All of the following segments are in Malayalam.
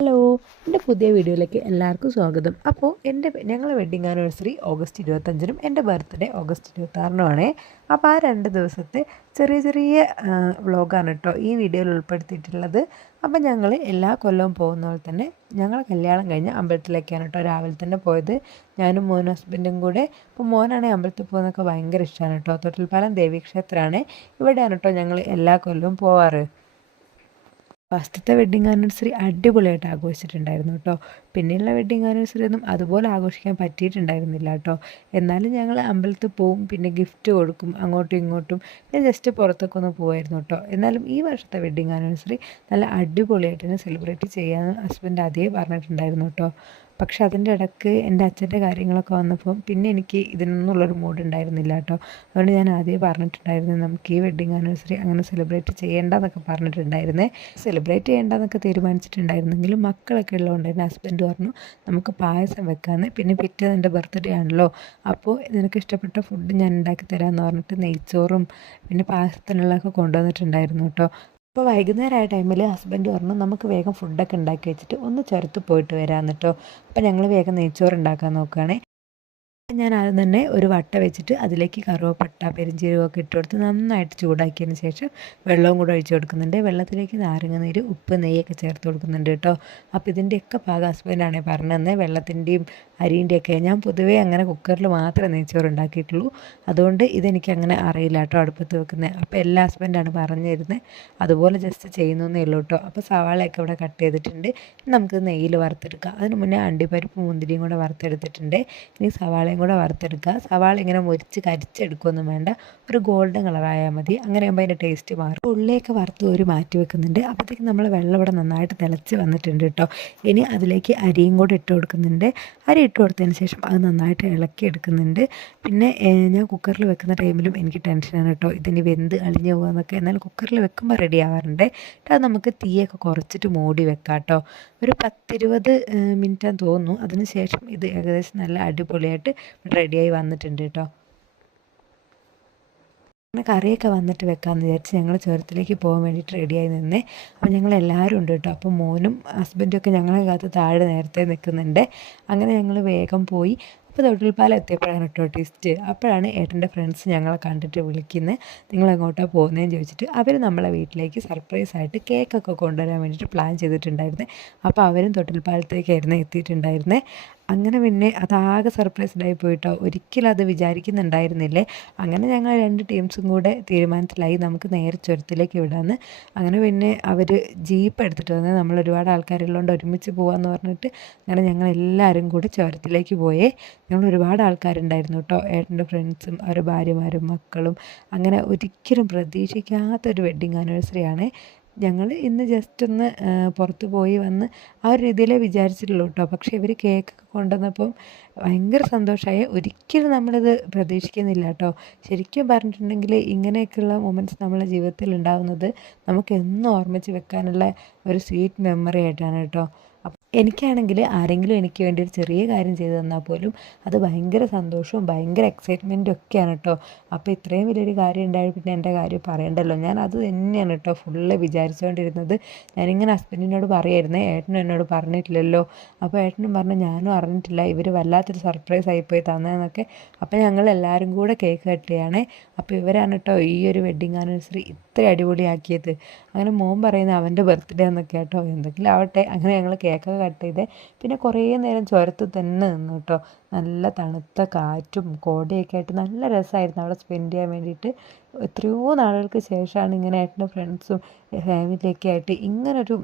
ഹലോ എന്റെ പുതിയ വീഡിയോയിലേക്ക് എല്ലാവർക്കും സ്വാഗതം. അപ്പോൾ എന്റെ ഞങ്ങളുടെ വെഡ്ഡിങ് ആനിവേഴ്സറി ഓഗസ്റ്റ് ഇരുപത്തഞ്ചിനും എന്റെ ബർത്ത്ഡേ ഓഗസ്റ്റ് ഇരുപത്താറിനുമാണ്. അപ്പോൾ ആ രണ്ട് ദിവസത്തെ ചെറിയ ചെറിയ വ്ളോഗാണ് കേട്ടോ ഈ വീഡിയോയിൽ ഉൾപ്പെടുത്തിയിട്ടുള്ളത്. അപ്പോൾ ഞങ്ങൾ എല്ലാ കൊല്ലവും പോകുന്ന പോലെ തന്നെ ഞങ്ങൾ കല്യാണം കഴിഞ്ഞ് അമ്പലത്തിലേക്കാണ് കേട്ടോ രാവിലെ തന്നെ പോയത്. ഞാനും മോൻ ഹസ്ബൻഡും കൂടെ. അപ്പോൾ മോനാണെങ്കിൽ അമ്പലത്തിൽ പോകുന്നതൊക്കെ ഭയങ്കര ഇഷ്ടമാണ് കേട്ടോ. തൊട്ടിൽപ്പാലം ദേവീക്ഷേത്രമാണ്. ഇവിടെയാണ് കേട്ടോ ഞങ്ങൾ എല്ലാ കൊല്ലവും പോവാറ്. ഫസ്റ്റത്തെ വെഡ്ഡിങ് ആനിവേഴ്സറി അടിപൊളിയായിട്ട് ആഘോഷിച്ചിട്ടുണ്ടായിരുന്നു കേട്ടോ പിന്നെയുള്ള വെഡ്ഡിങ് ആനിവേഴ്സറി ഒന്നും അതുപോലെ ആഘോഷിക്കാൻ പറ്റിയിട്ടുണ്ടായിരുന്നില്ല കേട്ടോ എന്നാലും ഞങ്ങൾ അമ്പലത്തിൽ പോവും പിന്നെ ഗിഫ്റ്റ് കൊടുക്കും അങ്ങോട്ടും ഇങ്ങോട്ടും പിന്നെ ജസ്റ്റ് പുറത്തൊക്കെ ഒന്ന് പോകുമായിരുന്നു കേട്ടോ എന്നാലും ഈ വർഷത്തെ വെഡ്ഡിങ് ആനിവേഴ്സറി നല്ല അടിപൊളിയായിട്ട് തന്നെ സെലിബ്രേറ്റ് ചെയ്യാമെന്ന് ഹസ്ബൻഡ് അതേ പറഞ്ഞിട്ടുണ്ടായിരുന്നു കേട്ടോ പക്ഷെ അതിന്റെ ഇടയ്ക്ക് എന്റെ അച്ഛന്റെ കാര്യങ്ങളൊക്കെ വന്നപ്പോൾ പിന്നെ എനിക്ക് ഇതിനൊന്നുള്ളൊരു മൂഡ് ഉണ്ടായിരുന്നില്ല കേട്ടോ. അതുകൊണ്ട് ഞാൻ ആദ്യമേ പറഞ്ഞിട്ടുണ്ടായിരുന്നു നമുക്ക് ഈ വെഡ്ഡിങ് ആനിവേഴ്സറി അങ്ങനെ സെലിബ്രേറ്റ് ചെയ്യേണ്ടെന്നൊക്കെ പറഞ്ഞിട്ടുണ്ടായിരുന്നേ. സെലിബ്രേറ്റ് ചെയ്യേണ്ടെന്നൊക്കെ തീരുമാനിച്ചിട്ടുണ്ടായിരുന്നെങ്കിലും മക്കളൊക്കെ ഉള്ളതുകൊണ്ട് എന്റെ ഹസ്ബൻഡ് പറഞ്ഞു നമുക്ക് പായസം വെക്കാമെന്ന് പിന്നെ പിറ്റേ എന്റെ ബർത്ത്ഡേ ആണല്ലോ. അപ്പോൾ നിനക്ക് ഇഷ്ടപ്പെട്ട ഫുഡ് ഞാൻ ഉണ്ടാക്കി തരാമെന്ന് പറഞ്ഞിട്ട് നെയ്ച്ചോറും പിന്നെ പായസത്തിനുള്ളതൊക്കെ കൊണ്ടുവന്നിട്ടുണ്ടായിരുന്നു കേട്ടോ. അപ്പോൾ വൈകുന്നേരമായ ടൈമിൽ ഹസ്ബൻഡ് പറഞ്ഞു നമുക്ക് വേഗം ഫുഡൊക്കെ ഉണ്ടാക്കി വെച്ചിട്ട് ഒന്ന് ചേർത്ത് പോയിട്ട് വരാമെന്ന് കേട്ടോ അപ്പോൾ ഞങ്ങൾ വേഗം നെയ്ച്ചോറ് ഉണ്ടാക്കാൻ നോക്കുകയാണേ ഞാൻ ആദ്യം തന്നെ ഒരു വട്ട വെച്ചിട്ട് അതിലേക്ക് കറുവപ്പട്ട പെരിഞ്ചീരകമൊക്കെ ഇട്ട് കൊടുത്ത് നന്നായിട്ട് ചൂടാക്കിയതിന് ശേഷം വെള്ളവും കൂടെ ഒഴിച്ചു കൊടുക്കുന്നുണ്ട്. വെള്ളത്തിലേക്ക് നാരങ്ങ നീര് ഉപ്പ് നെയ്യൊക്കെ ചേർത്ത് കൊടുക്കുന്നുണ്ട് കേട്ടോ. അപ്പോൾ ഇതിന്റെയൊക്കെ പാകം ഹസ്ബൻഡാണ് പറഞ്ഞു തന്നെ വെള്ളത്തിന്റെയും അരിന്റെയൊക്കെ ഞാൻ പൊതുവേ അങ്ങനെ കുക്കറിൽ മാത്രമേ നെയ്ച്ചോറ് ഉണ്ടാക്കിയിട്ടുള്ളൂ അതുകൊണ്ട് ഇതെനിക്ക് അങ്ങനെ അറിയില്ല കേട്ടോ അടുപ്പത്ത് വെക്കുന്നത് അപ്പോൾ എല്ലാ ഹസ്ബൻഡാണ് പറഞ്ഞു തരുന്നത് അതുപോലെ ജസ്റ്റ് ചെയ്യുന്നേ ഉള്ളൂ കേട്ടോ. അപ്പോൾ സവാളയൊക്കെ ഇവിടെ കട്ട് ചെയ്തിട്ടുണ്ട്. നമുക്ക് നെയ്യിൽ വറുത്തെടുക്കാം. അതിന് മുന്നേ അണ്ടിപ്പരിപ്പ് മുന്തിരിയും കൂടെ വറുത്തെടുത്തിട്ടുണ്ട്. ഇനി സവാളയും കൂടെ വറുത്തെടുക്കുക. സവാള ഇങ്ങനെ മുരിച്ച് കരിച്ചെടുക്കുകയൊന്നും വേണ്ട. ഒരു ഗോൾഡൻ കളറായാൽ മതി. അങ്ങനെ ആകുമ്പോൾ അതിന്റെ ടേസ്റ്റ് മാറും. ഉള്ളിലേക്ക് വറുത്ത് ഒരു മാറ്റി വെക്കുന്നുണ്ട്. അപ്പോഴത്തേക്ക് നമ്മൾ വെള്ളം ഇവിടെ നന്നായിട്ട് തിളച്ച് വന്നിട്ടുണ്ട് കേട്ടോ. ഇനി അതിലേക്ക് അരിയും കൂടെ ഇട്ട് കൊടുക്കുന്നുണ്ട്. അരി ഇട്ട് കൊടുത്തതിന് ശേഷം അത് നന്നായിട്ട് ഇളക്കി എടുക്കുന്നുണ്ട്. പിന്നെ ഞാൻ കുക്കറിൽ വെക്കുന്ന ടൈമിലും എനിക്ക് ടെൻഷനാണ് കേട്ടോ. ഇതിന് വെന്ത് അളിഞ്ഞു പോകുന്നൊക്കെ എന്നാൽ കുക്കറിൽ വെക്കുമ്പോൾ റെഡി ആവാറുണ്ട്. അത് നമുക്ക് തീയൊക്കെ കുറച്ചിട്ട് മൂടി വെക്കാം കേട്ടോ. ഒരു പത്തിരുപത് മിനിറ്റാന്ന് തോന്നുന്നു. അതിന് ശേഷം ഇത് ഏകദേശം നല്ല അടിപൊളിയായിട്ട് റെഡിയായി വന്നിട്ടുണ്ട് കേട്ടോ. അങ്ങനെ കറിയൊക്കെ വന്നിട്ട് വെക്കാമെന്ന് വിചാരിച്ച് ഞങ്ങൾ ചുരത്തിലേക്ക് പോകാൻ വേണ്ടിയിട്ട് റെഡിയായി നിന്നേ. അപ്പോൾ ഞങ്ങൾ എല്ലാവരും ഉണ്ട് കേട്ടോ. അപ്പോൾ മോനും ഹസ്ബൻഡും ഒക്കെ ഞങ്ങളെ കാത്ത് താഴെ നേരത്തെ നിൽക്കുന്നുണ്ട് അങ്ങനെ ഞങ്ങൾ വേഗം പോയി. അപ്പോൾ തൊട്ടിൽപ്പാലം എത്തിയപ്പോഴാണ് കേട്ടോ ട്വിസ്റ്റ് അപ്പോഴാണ് ഏട്ടന്റെ ഫ്രണ്ട്സ് ഞങ്ങളെ കണ്ടിട്ട് വിളിക്കുന്നത് നിങ്ങൾ എങ്ങോട്ടാണ് പോകുന്നതെന്ന് ചോദിച്ചിട്ട് അവർ നമ്മളെ വീട്ടിലേക്ക് സർപ്രൈസ് ആയിട്ട് കേക്കൊക്കെ കൊണ്ടുവരാൻ വേണ്ടിയിട്ട് പ്ലാൻ ചെയ്തിട്ടുണ്ടായിരുന്നത് അപ്പോൾ അവരും തൊട്ടിൽപ്പാലത്തേക്കായിരുന്നു എത്തിയിട്ടുണ്ടായിരുന്നത് അങ്ങനെ പിന്നെ അതാകെ സർപ്രൈസ്ഡായി പോയിട്ടോ. ഒരിക്കലും അത് വിചാരിക്കുന്നുണ്ടായിരുന്നില്ലേ? അങ്ങനെ ഞങ്ങൾ രണ്ട് ടീംസും കൂടെ തീരുമാനത്തിലായി. നമുക്ക് നേരെ ചുരത്തിലേക്ക് വിടാമെന്ന് അങ്ങനെ പിന്നെ അവർ ജീപ്പ് എടുത്തിട്ട് വന്നത് നമ്മൾ ഒരുപാട് ആൾക്കാരുള്ളതുകൊണ്ട് ഒരുമിച്ച് പോകാമെന്ന് പറഞ്ഞിട്ട് അങ്ങനെ ഞങ്ങൾ എല്ലാവരും കൂടെ ചുരത്തിലേക്ക് പോയേ. ഞങ്ങൾ ഒരുപാട് ആൾക്കാരുണ്ടായിരുന്നു കേട്ടോ. ഏട്ടന്റെ ഫ്രണ്ട്സും അവരുടെ ഭാര്യമാരും മക്കളും. അങ്ങനെ ഒരിക്കലും പ്രതീക്ഷിക്കാത്തൊരു വെഡ്ഡിങ് ആനിവേഴ്സറി ആണ്. ഞങ്ങൾ ഇന്ന് ജസ്റ്റ് ഒന്ന് പുറത്ത് പോയി വന്ന് ആ ഒരു രീതിയിലേ വിചാരിച്ചിട്ടുള്ളൂ കേട്ടോ. പക്ഷേ ഇവർ കേക്കൊക്കെ കൊണ്ടുവന്നപ്പം ഭയങ്കര സന്തോഷമായി. ഒരിക്കലും നമ്മളിത് പ്രതീക്ഷിക്കുന്നില്ല കേട്ടോ. ശരിക്കും പറഞ്ഞിട്ടുണ്ടെങ്കിൽ ഇങ്ങനെയൊക്കെയുള്ള മൊമെന്റ്സ് നമ്മളെ ജീവിതത്തിൽ ഉണ്ടാകുന്നത് നമുക്ക് എന്നും ഓർമ്മിച്ച് വെക്കാനുള്ള ഒരു സ്വീറ്റ് മെമ്മറി ആയിട്ടാണ് കേട്ടോ. എനിക്കാണെങ്കിൽ ആരെങ്കിലും എനിക്ക് വേണ്ടി ഒരു ചെറിയ കാര്യം ചെയ്തു തന്നാൽ പോലും അത് ഭയങ്കര സന്തോഷവും ഭയങ്കര എക്സൈറ്റ്മെന്റും ഒക്കെയാണ് കേട്ടോ അപ്പോൾ ഇത്രയും വലിയൊരു കാര്യം ഉണ്ടായി പിന്നെ എന്റെ കാര്യം പറയണ്ടല്ലോ. ഞാൻ അത് തന്നെയാണ് കേട്ടോ ഫുള്ള് വിചാരിച്ചുകൊണ്ടിരുന്നത് ഞാനിങ്ങനെ ഹസ്ബൻഡിനോട് പറയായിരുന്നേ. ഏട്ടനും എന്നോട് പറഞ്ഞിട്ടില്ലല്ലോ. അപ്പോൾ ഏട്ടനും പറഞ്ഞു ഞാനും അറിഞ്ഞിട്ടില്ല. ഇവർ വല്ലാത്തൊരു സർപ്രൈസ് ആയിപ്പോയി തന്നതെന്നൊക്കെ അപ്പോൾ ഞങ്ങൾ എല്ലാവരും കൂടെ കേക്ക് കട്ട് അപ്പോൾ ഇവരാണ് കേട്ടോ ഈ ഒരു വെഡ്ഡിങ് ആനിവേഴ്സറി ഇത്ര അടിപൊളിയാക്കിയത്. അങ്ങനെ മോൻ പറയുന്നത് അവന്റെ ബർത്ത്ഡേ എന്നൊക്കെ കേട്ടോ എന്തെങ്കിലും ആവട്ടെ. അങ്ങനെ ഞങ്ങൾ കേക്കൊക്കെ കട്ട് ചെയ്തേ. പിന്നെ കുറേ നേരം ചുരത്ത് തന്നെ നിന്നു കേട്ടോ. നല്ല തണുത്ത കാറ്റും കോടയൊക്കെ ആയിട്ട് നല്ല രസമായിരുന്നു അവിടെ സ്പെൻഡ് ചെയ്യാൻ വേണ്ടിയിട്ട്. എത്രയോ നാളുകൾക്ക് ശേഷമാണ് ഇങ്ങനെ ഏട്ടന്റെ ഫ്രണ്ട്സും ഫാമിലിയൊക്കെ ആയിട്ട് ഇങ്ങനൊരു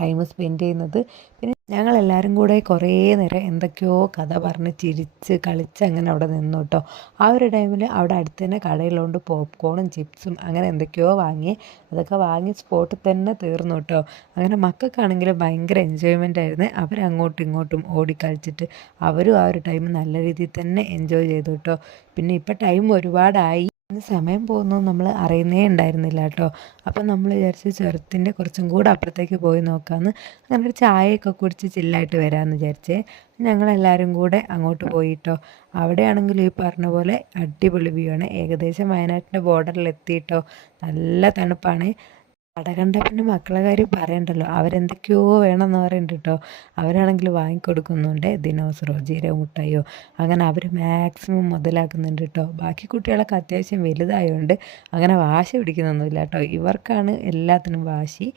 ടൈം സ്പെൻഡ് ചെയ്യുന്നത്. പിന്നെ ഞങ്ങളെല്ലാവരും കൂടെ കുറേ നേരം എന്തൊക്കെയോ കഥ പറഞ്ഞ് ചിരിച്ച് കളിച്ച് അങ്ങനെ അവിടെ നിന്നു കേട്ടോ. ആ ഒരു ടൈമിൽ അവിടെ അടുത്ത് തന്നെ കടയിലുണ്ട് പോപ്കോണും ചിപ്സും അങ്ങനെ എന്തൊക്കെയോ വാങ്ങി. അതൊക്കെ വാങ്ങി സ്പോട്ടിൽ തന്നെ തീർന്നു കേട്ടോ. അങ്ങനെ മക്കൾക്കാണെങ്കിലും ഭയങ്കര എൻജോയ്മെന്റ് ആയിരുന്നു. അവരങ്ങോട്ടും ഇങ്ങോട്ടും ഓടിക്കളിച്ചിട്ട് അവരും ആ ഒരു ടൈം നല്ല രീതിയിൽ തന്നെ എൻജോയ് ചെയ്തു കേട്ടോ. പിന്നെ ഇപ്പം ടൈം ഒരുപാടായി. ഇന്ന് സമയം പോകുന്നത് നമ്മൾ അറിയുന്നേ ഉണ്ടായിരുന്നില്ല കേട്ടോ. അപ്പം നമ്മൾ വിചാരിച്ച് ചുരത്തിന്റെ കുറച്ചും കൂടെ അപ്പുറത്തേക്ക് പോയി നോക്കാമെന്ന് അങ്ങനെ ഒരു ചായയൊക്കെ കുടിച്ച് ചില്ലായിട്ട് വരാമെന്ന് വിചാരിച്ചേ. ഞങ്ങളെല്ലാവരും കൂടെ അങ്ങോട്ട് പോയിട്ടോ. അവിടെയാണെങ്കിൽ ഈ പറഞ്ഞ പോലെ അടിപൊളി വ്യൂ ആണ്. ഏകദേശം വയനാട്ടിന്റെ ബോർഡറിൽ എത്തിയിട്ടോ നല്ല തണുപ്പാണ്. കട കണ്ട പിന്നെ മക്കളെ കാര്യം പറയണ്ടല്ലോ. അവരെന്തൊക്കെയോ വേണമെന്ന് പറയുന്നുണ്ട് കേട്ടോ അവരാണെങ്കിൽ വാങ്ങിക്കൊടുക്കുന്നുണ്ട്. ദിനോസറോ ജീരോ മുട്ടായോ. അങ്ങനെ അവർ മാക്സിമം മുതലാക്കുന്നുണ്ട് കേട്ടോ ബാക്കി കുട്ടികളൊക്കെ അത്യാവശ്യം വലുതായതുകൊണ്ട് അങ്ങനെ വാശി പിടിക്കുന്നൊന്നുമില്ല കേട്ടോ ഇവർക്കാണ് എല്ലാത്തിനും വാശി.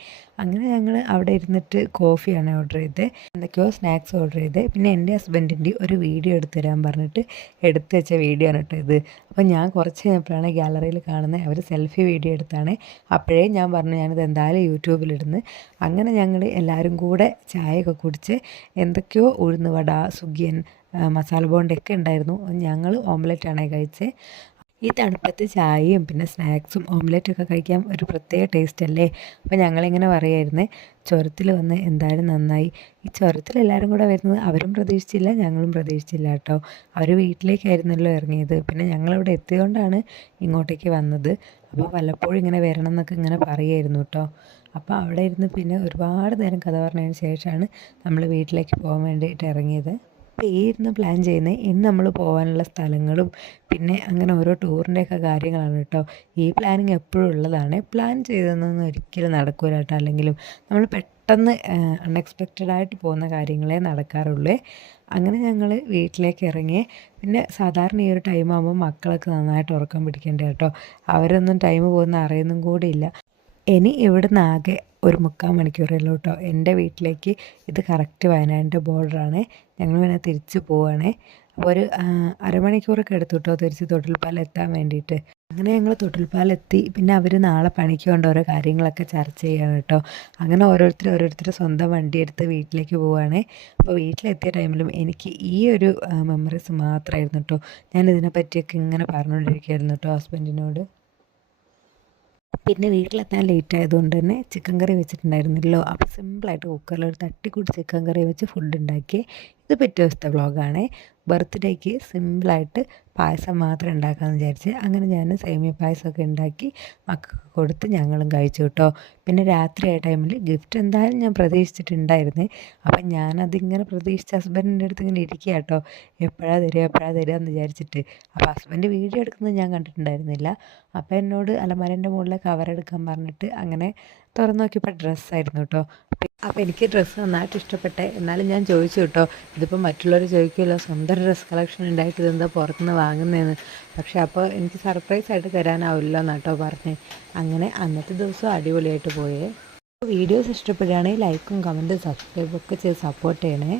അങ്ങനെ ഞങ്ങൾ അവിടെ ഇരുന്നിട്ട് കോഫിയാണ് ഓർഡർ ചെയ്തത്. എന്തൊക്കെയോ സ്നാക്സ് ഓർഡർ ചെയ്തത്. പിന്നെ എന്റെ ഹസ്ബൻഡിന്റെ ഒരു വീഡിയോ എടുത്തു തരാൻ പറഞ്ഞിട്ട് എടുത്തു വെച്ച വീഡിയോ ആണ് കേട്ടോ ഇത്. അപ്പോൾ ഞാൻ കുറച്ച് കഴിഞ്ഞപ്പോഴാണ് ഗാലറിയിൽ കാണുന്നത് അവർ സെൽഫി വീഡിയോ എടുത്താണ്. അപ്പോഴേ ഞാൻ പറഞ്ഞു ഞാനിത് എന്തായാലും യൂട്യൂബിലിടുന്നു അങ്ങനെ ഞങ്ങൾ എല്ലാവരും കൂടെ ചായയൊക്കെ കുടിച്ച് എന്തൊക്കെയോ ഉഴുന്ന് വട സുഗിയൻ മസാല ബോണ്ടൊക്കെ ഉണ്ടായിരുന്നു. ഞങ്ങൾ ഓംലെറ്റാണ് കഴിച്ചത് ഈ തണുപ്പത്ത് ചായയും പിന്നെ സ്നാക്സും ഓംലെറ്റും ഒക്കെ കഴിക്കാൻ ഒരു പ്രത്യേക ടേസ്റ്റ് അല്ലേ? അപ്പോൾ ഞങ്ങളിങ്ങനെ പറയായിരുന്നേ ചുരത്തിൽ വന്ന് എന്തായാലും നന്നായി. ഈ ചുരത്തിൽ എല്ലാവരും കൂടെ വരുന്നത് അവരും പ്രതീക്ഷിച്ചില്ല ഞങ്ങളും പ്രതീക്ഷിച്ചില്ല കേട്ടോ. അവർ വീട്ടിലേക്കായിരുന്നല്ലോ ഇറങ്ങിയത്. പിന്നെ ഞങ്ങളിവിടെ എത്തിയതുകൊണ്ടാണ് ഇങ്ങോട്ടേക്ക് വന്നത്. അപ്പോൾ വല്ലപ്പോഴും ഇങ്ങനെ വരണം എന്നൊക്കെ ഇങ്ങനെ പറയുമായിരുന്നു കേട്ടോ. അപ്പോൾ അവിടെ ഇരുന്ന് പിന്നെ ഒരുപാട് നേരം കഥ പറഞ്ഞതിന് ശേഷമാണ് നമ്മൾ വീട്ടിലേക്ക് പോകാൻ വേണ്ടിയിട്ട് ഇറങ്ങിയത്. ഇരുന്ന് പ്ലാൻ ചെയ്യുന്നത് ഇന്ന് നമ്മൾ പോകാനുള്ള സ്ഥലങ്ങളും പിന്നെ അങ്ങനെ ഓരോ ടൂറിന്റെയൊക്കെ കാര്യങ്ങളാണ് കേട്ടോ. ഈ പ്ലാനിങ് എപ്പോഴും ഉള്ളതാണ്. പ്ലാൻ ചെയ്തതൊന്നും ഒരിക്കലും നടക്കൂല കേട്ടോ. അല്ലെങ്കിലും നമ്മൾ പെട്ടെന്ന് അൺഎക്സ്പെക്റ്റഡ് ആയിട്ട് പോകുന്ന കാര്യങ്ങളേ നടക്കാറുള്ളൂ. അങ്ങനെ ഞങ്ങൾ വീട്ടിലേക്ക് ഇറങ്ങി പിന്നെ സാധാരണ ഈ ഒരു ടൈം ആകുമ്പോൾ മക്കളൊക്കെ നന്നായിട്ട് ഉറക്കം പിടിക്കേണ്ട കേട്ടോ. അവരൊന്നും ടൈം പോകുന്ന അറിയുന്നും കൂടെ ഇല്ല. ഇനി ഇവിടുന്ന് ആകെ ഒരു മുക്കാൽ മണിക്കൂറല്ലോ കേട്ടോ. എന്റെ വീട്ടിലേക്ക് ഇത് കറക്റ്റ് വയനാടിന്റെ ബോർഡറാണ് ഞങ്ങൾ ഇങ്ങനെ തിരിച്ചു പോവുകയാണേ അപ്പോൾ ഒരു അരമണിക്കൂറൊക്കെ എടുത്തു കേട്ടോ തിരിച്ച് തൊട്ടിൽപ്പാലം എത്താൻ വേണ്ടിയിട്ട്. അങ്ങനെ ഞങ്ങൾ തൊട്ടിൽപ്പാലെത്തി പിന്നെ അവർ നാളെ പണിക്ക് കൊണ്ട് ഓരോ കാര്യങ്ങളൊക്കെ ചർച്ച ചെയ്യാണ് കേട്ടോ അങ്ങനെ ഓരോരുത്തർ ഓരോരുത്തർ സ്വന്തം വണ്ടി എടുത്ത് വീട്ടിലേക്ക് പോവുകയാണേ അപ്പോൾ വീട്ടിലെത്തിയ ടൈമിലും എനിക്ക് ഈ ഒരു മെമ്മറീസ് മാത്രമായിരുന്നു കേട്ടോ ഞാൻ ഇതിനെപ്പറ്റിയൊക്കെ ഇങ്ങനെ പറഞ്ഞുകൊണ്ടിരിക്കുകയായിരുന്നു കേട്ടോ ഹസ്ബൻഡിനോട്. പിന്നെ വീട്ടിലെത്താൻ ലേറ്റ് ആയതുകൊണ്ട് തന്നെ ചിക്കൻ കറി വെച്ചിട്ടുണ്ടായിരുന്നല്ലോ. അപ്പോൾ സിമ്പിളായിട്ട് കുക്കറിൽ ഒരു കൂടി ചിക്കൻ കറി വെച്ച് ഫുഡ് ഉണ്ടാക്കി ഇത് പിറ്റേ ദിവസത്തെ വ്ളോഗാണ് ബർത്ത്ഡേക്ക് സിമ്പിളായിട്ട് പായസം മാത്രം ഉണ്ടാക്കാമെന്ന് വിചാരിച്ച് അങ്ങനെ ഞാൻ സേമിയ പായസമൊക്കെ ഉണ്ടാക്കി മക്കൾക്ക് കൊടുത്ത് ഞങ്ങളും കഴിച്ചു കേട്ടോ. പിന്നെ രാത്രി ആ ടൈമിൽ ഗിഫ്റ്റ് എന്തായാലും ഞാൻ പ്രതീക്ഷിച്ചിട്ടുണ്ടായിരുന്നേ. അപ്പം ഞാനതിങ്ങനെ പ്രതീക്ഷിച്ച് ഹസ്ബൻഡിന്റെ അടുത്ത് ഇങ്ങനെ ഇരിക്കുക കേട്ടോ. എപ്പോഴാണ് തരിക എപ്പോഴാണ് തരിക എന്ന് വിചാരിച്ചിട്ട്. അപ്പോൾ ഹസ്ബൻഡ് വീഡിയോ എടുക്കുന്നത് ഞാൻ കണ്ടിട്ടുണ്ടായിരുന്നില്ല. അപ്പോൾ എന്നോട് അലമാരന്റെ മുകളിലെ കവർ എടുക്കാൻ പറഞ്ഞിട്ട് അങ്ങനെ തുറന്നു നോക്കിയപ്പോൾ ഡ്രസ്സായിരുന്നു കേട്ടോ. അപ്പോൾ എനിക്ക് ഡ്രസ്സ് നന്നായിട്ട് ഇഷ്ടപ്പെട്ടെ. എന്നാലും ഞാൻ ചോദിച്ചു കേട്ടോ. ഇതിപ്പോൾ മറ്റുള്ളവർ ചോദിക്കുമല്ലോ സ്വന്തം ഡ്രസ്സ് കളക്ഷൻ ഉണ്ടായിട്ട് ഇതെന്താ പുറത്തുനിന്ന് വാങ്ങുന്നതെന്ന് പക്ഷെ അപ്പോൾ എനിക്ക് സർപ്രൈസ് ആയിട്ട് തരാനാവില്ല എന്നാട്ടോ പറഞ്ഞ്. അങ്ങനെ അന്നത്തെ ദിവസം അടിപൊളിയായിട്ട് പോയേ. വീഡിയോസ് ഇഷ്ടപ്പെടുകയാണെങ്കിൽ ലൈക്കും കമന്റും സബ്സ്ക്രൈബും ഒക്കെ ചെയ്ത് സപ്പോർട്ട് ചെയ്യണേ.